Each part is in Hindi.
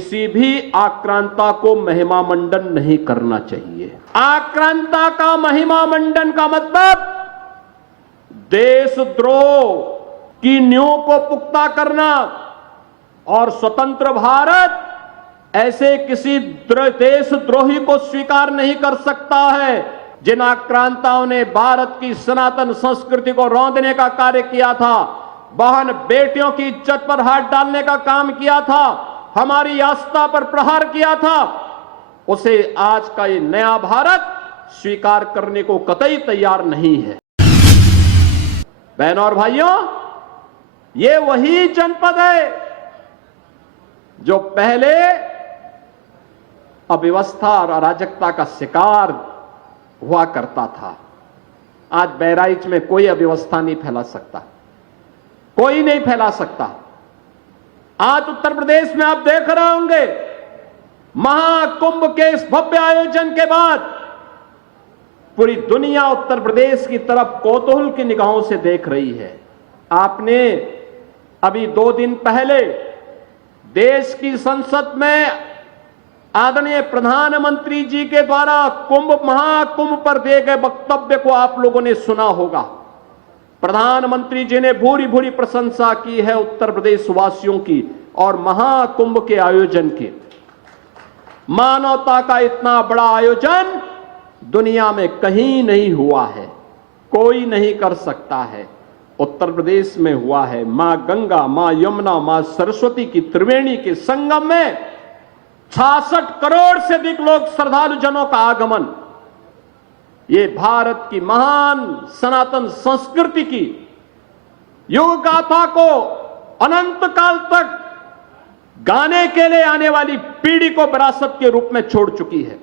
किसी भी आक्रांता को महिमा मंडन नहीं करना चाहिए। आक्रांता का महिमा मंडन का मतलब देशद्रोह की नींव को पुख्ता करना, और स्वतंत्र भारत ऐसे किसी देशद्रोही को स्वीकार नहीं कर सकता है। जिन आक्रांताओं ने भारत की सनातन संस्कृति को रौंदने का कार्य किया था, बहन बेटियों की इज्जत पर हाथ डालने का काम किया था, हमारी आस्था पर प्रहार किया था, उसे आज का ये नया भारत स्वीकार करने को कतई तैयार नहीं है। बहनों और भाइयों, ये वही जनपद है जो पहले अव्यवस्था और अराजकता का शिकार हुआ करता था। आज बहराइच में कोई अव्यवस्था नहीं फैला सकता, कोई नहीं फैला सकता। आज उत्तर प्रदेश में आप देख रहे होंगे, महाकुंभ के इस भव्य आयोजन के बाद पूरी दुनिया उत्तर प्रदेश की तरफ कौतूहल की निगाहों से देख रही है। आपने अभी 2 दिन पहले देश की संसद में आदरणीय प्रधानमंत्री जी के द्वारा महाकुंभ पर दिए गए वक्तव्य को आप लोगों ने सुना होगा। प्रधानमंत्री जी ने भूरी भूरी प्रशंसा की है उत्तर प्रदेश वासियों की और महाकुंभ के आयोजन की। मानवता का इतना बड़ा आयोजन दुनिया में कहीं नहीं हुआ है, कोई नहीं कर सकता है। उत्तर प्रदेश में हुआ है। मां गंगा, मां यमुना, मां सरस्वती की त्रिवेणी के संगम में 66 करोड़ से अधिक लोग श्रद्धालु जनों का आगमन। ये भारत की महान सनातन संस्कृति की युग गाथा को अनंत काल तक गाने के लिए आने वाली पीढ़ी को विरासत के रूप में छोड़ चुकी है,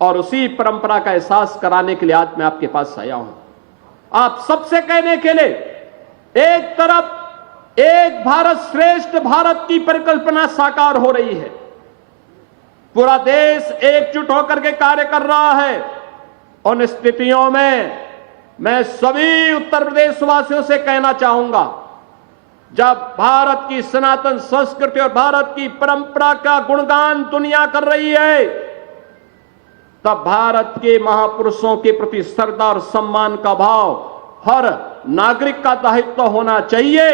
और उसी परंपरा का एहसास कराने के लिए आज मैं आपके पास आया हूं। आप सबसे कहने के लिए, एक तरफ एक भारत श्रेष्ठ भारत की परिकल्पना साकार हो रही है, पूरा देश एकजुट होकर के कार्य कर रहा है। उन स्थितियों में मैं सभी उत्तर प्रदेश वासियों से कहना चाहूंगा, जब भारत की सनातन संस्कृति और भारत की परंपरा का गुणगान दुनिया कर रही है, तब भारत के महापुरुषों के प्रति श्रद्धा और सम्मान का भाव हर नागरिक का दायित्व होना चाहिए।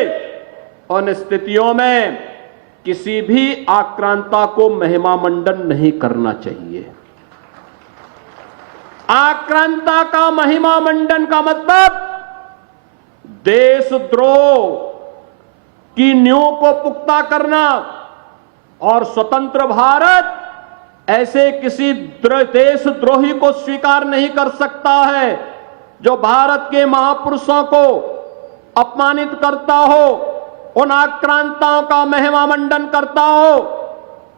उन स्थितियों में किसी भी आक्रांता को महिमा मंडन नहीं करना चाहिए। आक्रांता का महिमा मंडन का मतलब देशद्रोह की नींव को पुख्ता करना, और स्वतंत्र भारत ऐसे किसी देशद्रोही को स्वीकार नहीं कर सकता है जो भारत के महापुरुषों को अपमानित करता हो, उन आक्रांताओं का महिमा मंडन करता हो,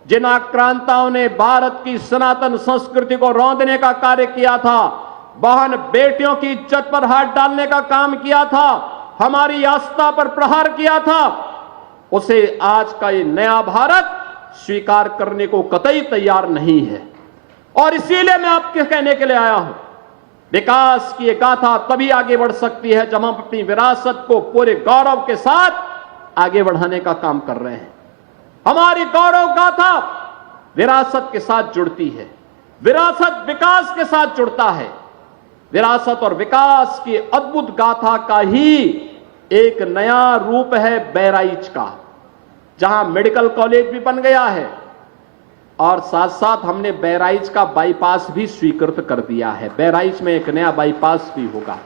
जिन आक्रांताओं ने भारत की सनातन संस्कृति को रौंदने का कार्य किया था, बहन बेटियों की इज्जत पर हाथ डालने का काम किया था, हमारी आस्था पर प्रहार किया था, उसे आज का ये नया भारत स्वीकार करने को कतई तैयार नहीं है। और इसीलिए मैं आपके कहने के लिए आया हूं, विकास की एक गाथा तभी आगे बढ़ सकती है जब हम अपनी विरासत को पूरे गौरव के साथ आगे बढ़ाने का काम कर रहे हैं। हमारी गौरव गाथा विरासत के साथ जुड़ती है, विरासत विकास के साथ जुड़ता है। विरासत और विकास की अद्भुत गाथा का ही एक नया रूप है बहराइच का, जहां मेडिकल कॉलेज भी बन गया है, और साथ साथ हमने बहराइच का बाईपास भी स्वीकृत कर दिया है। बहराइच में एक नया बाईपास भी होगा।